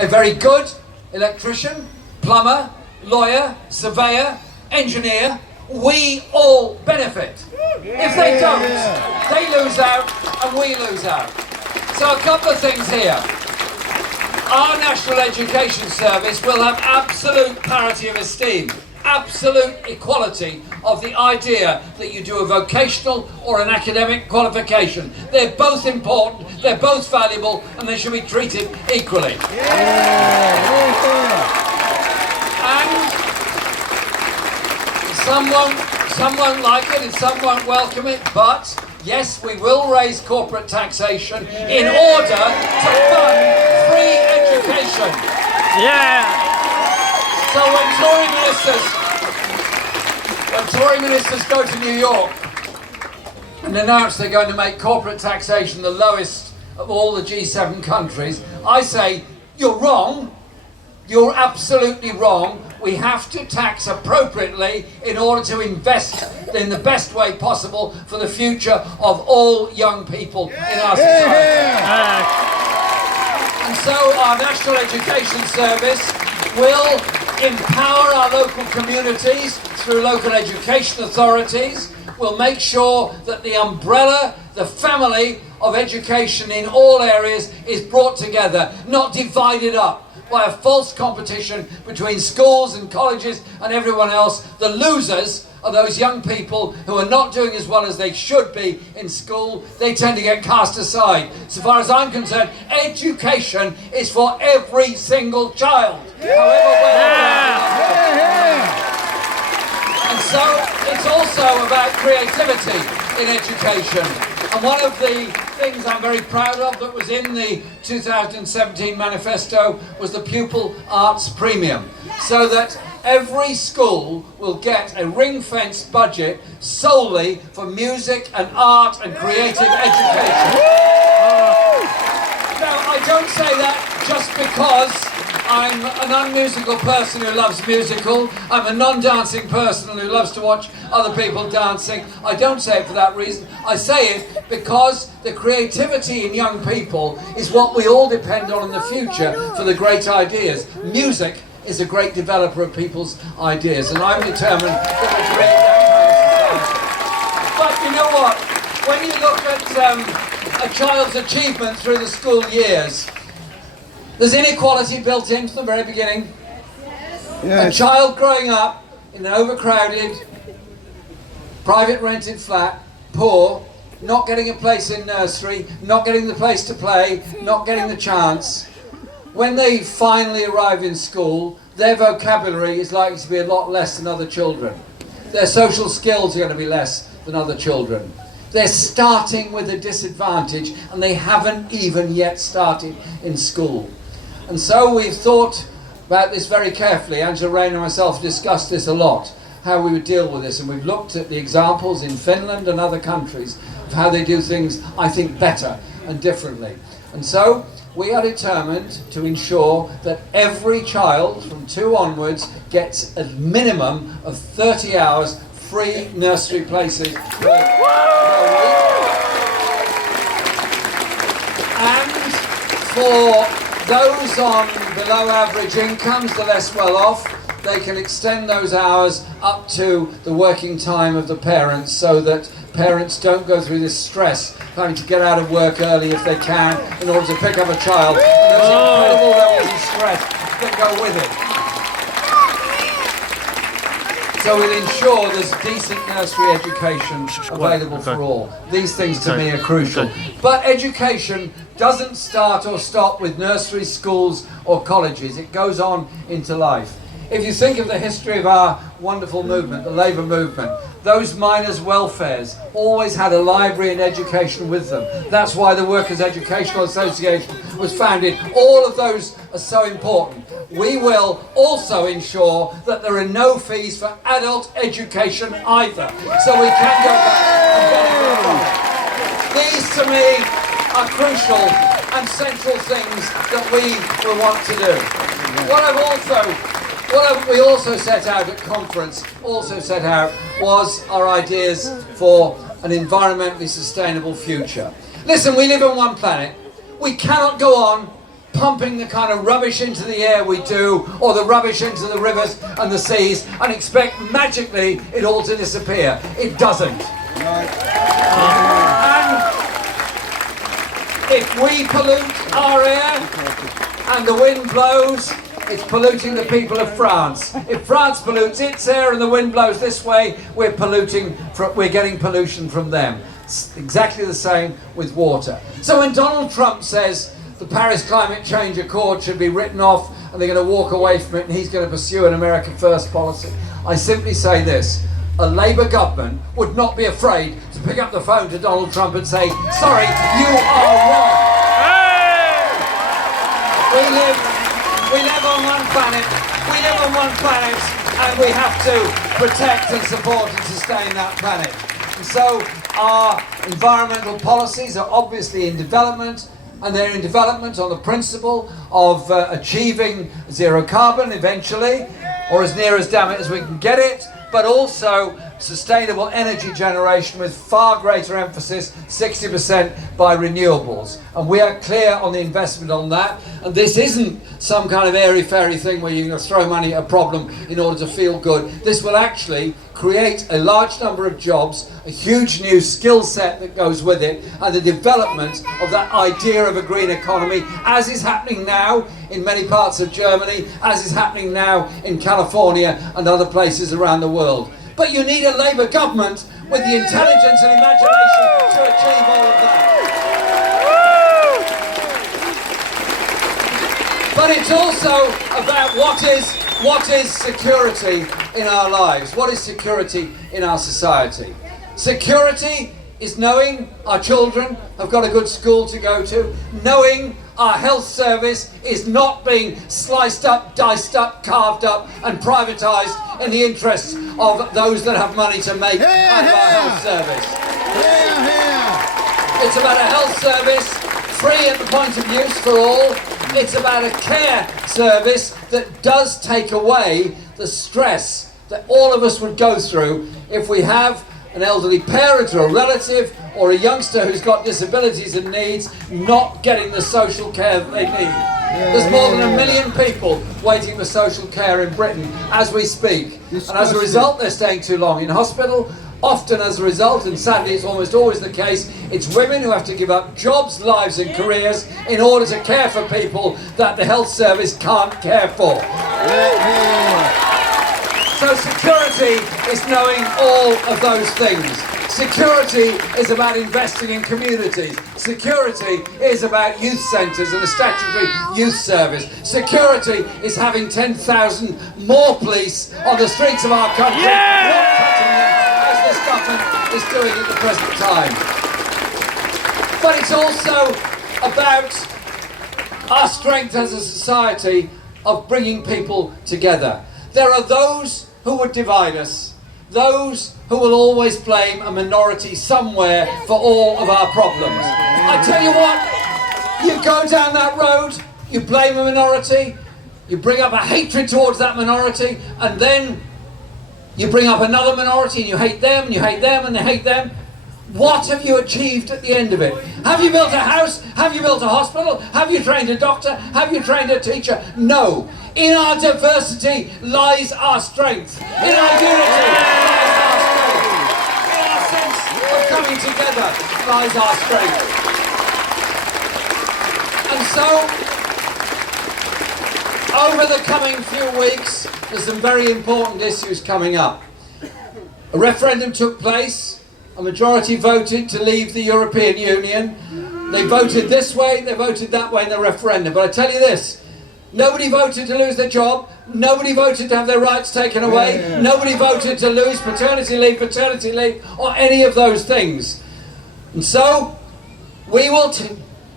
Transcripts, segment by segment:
a very good electrician, plumber, lawyer, surveyor, engineer, we all benefit. If they don't, they lose out and we lose out. So a couple of things here. Our National Education Service will have absolute parity of esteem, absolute equality of the idea that you do a vocational or an academic qualification. They're both important, they're both valuable, and they should be treated equally. And some won't like it and some won't welcome it, but yes, we will raise corporate taxation in order to fund free education. So when Tory ministers go to New York and announce they're going to make corporate taxation the lowest of all the G7 countries, I say, you're wrong. You're absolutely wrong. We have to tax appropriately in order to invest in the best way possible for the future of all young people in our society. And so our National Education Service will empower our local communities through local education authorities. We'll make sure that the umbrella, the family of education in all areas is brought together, not divided up by a false competition between schools and colleges and everyone else. The losers are those young people who are not doing as well as they should be in school. They tend to get cast aside. So far as I'm concerned, education is for every single child, however well. And so it's also about creativity in education. And one of the things I'm very proud of that was in the 2017 manifesto was the pupil arts premium, so that every school will get a ring-fenced budget solely for music and art and creative education. Now, I don't say that just because I'm an unmusical person who loves musical. I'm a non-dancing person who loves to watch other people dancing. I don't say it for that reason. I say it because the creativity in young people is what we all depend on in the future for the great ideas. Music is a great developer of people's ideas, and I'm determined that we create that kind of society. But you know what? When you look at a child's achievement through the school years, there's inequality built in from the very beginning. A child growing up in an overcrowded, private rented flat, poor, not getting a place in nursery, not getting the place to play, not getting the chance. When they finally arrive in school, their vocabulary is likely to be a lot less than other children. Their social skills are going to be less than other children. They're starting with a disadvantage and they haven't even yet started in school. And so we've thought about this very carefully. Angela Rayner and myself discussed this a lot, how we would deal with this, and we've looked at the examples in Finland and other countries of how they do things, I think, better and differently. And so we are determined to ensure that every child from 2 onwards gets a minimum of 30 hours free nursery places per week. And for those on below average incomes, the less well off, they can extend those hours up to the working time of the parents, so that parents don't go through this stress of having to get out of work early if they can in order to pick up a child. And those incredible levels of stress that go with it. So we'll ensure there's decent nursery education available for all. These things to me are crucial. But education doesn't start or stop with nursery schools or colleges. It goes on into life. If you think of the history of our wonderful movement, the Labour movement, those miners' welfares always had a library and education with them. That's why the Workers' Educational Association was founded. All of those are so important. We will also ensure that there are no fees for adult education either, so we can go back and benefit from it. These, to me, are crucial and central things that we will want to do. What we also set out at conference, was our ideas for an environmentally sustainable future. Listen, we live on one planet. We cannot go on pumping the kind of rubbish into the air we do, or the rubbish into the rivers and the seas, and expect magically it all to disappear. It doesn't. And if we pollute our air and the wind blows, it's polluting the people of France. If France pollutes its air and the wind blows this way, we're getting pollution from them. It's exactly the same with water. So when Donald Trump says the Paris Climate Change Accord should be written off and they're going to walk away from it and he's going to pursue an America First policy, I simply say this: a Labour government would not be afraid to pick up the phone to Donald Trump and say, sorry, you are wrong. We live on one planet, and we have to protect and support and sustain that planet. And so our environmental policies are obviously in development, and they're in development on the principle of achieving zero carbon eventually, or as near as damn it as we can get it, but also sustainable energy generation with far greater emphasis, 60% by renewables. And we are clear on the investment on that. And this isn't some kind of airy-fairy thing where you're going to throw money at a problem in order to feel good. This will actually create a large number of jobs, a huge new skill set that goes with it, and the development of that idea of a green economy, as is happening now in many parts of Germany, as is happening now in California and other places around the world. But you need a Labour government with the intelligence and imagination to achieve all of that. But it's also about what is security in our lives? What is security in our society? Security is knowing our children have got a good school to go to, knowing our health service is not being sliced up, diced up, carved up and privatised in the interests of those that have money to make out of our health service. It's about a health service free at the point of use for all. It's about a care service that does take away the stress that all of us would go through if we have an elderly parent or a relative or a youngster who's got disabilities and needs not getting the social care that they need. There's more than 1 million people waiting for social care in Britain as we speak. And as a result, they're staying too long in hospital. Often as a result, and sadly it's almost always the case, it's women who have to give up jobs, lives and careers in order to care for people that the health service can't care for. So security is knowing all of those things. Security is about investing in communities. Security is about youth centres and a statutory youth service. Security is having 10,000 more police on the streets of our country, not cutting them as this government is doing at the present time. But it's also about our strength as a society of bringing people together. There are those who would divide us, those who will always blame a minority somewhere for all of our problems. I tell you what, you go down that road, you blame a minority, you bring up a hatred towards that minority, and then you bring up another minority and you hate them and you hate them and they hate them. What have you achieved at the end of it? Have you built a house? Have you built a hospital? Have you trained a doctor? Have you trained a teacher? No. In our diversity lies our strength. In our unity lies our strength. In our sense of coming together lies our strength. And so, over the coming few weeks, there's some very important issues coming up. A referendum took place. A majority voted to leave the European Union. They voted this way, they voted that way in the referendum. But I tell you this, nobody voted to lose their job, nobody voted to have their rights taken away, nobody voted to lose paternity leave, or any of those things. And so, we will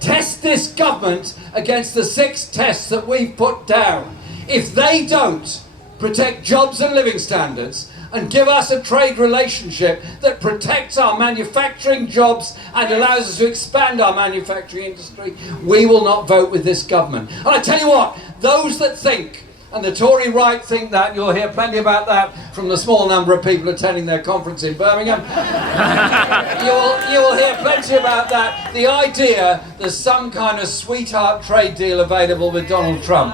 test this government against the 6 tests that we've put down. If they don't protect jobs and living standards, and give us a trade relationship that protects our manufacturing jobs and allows us to expand our manufacturing industry, we will not vote with this government. And I tell you what, those that think And the Tory right think that. You'll hear plenty about that from the small number of people attending their conference in Birmingham. You'll hear plenty about that. The idea there's some kind of sweetheart trade deal available with Donald Trump.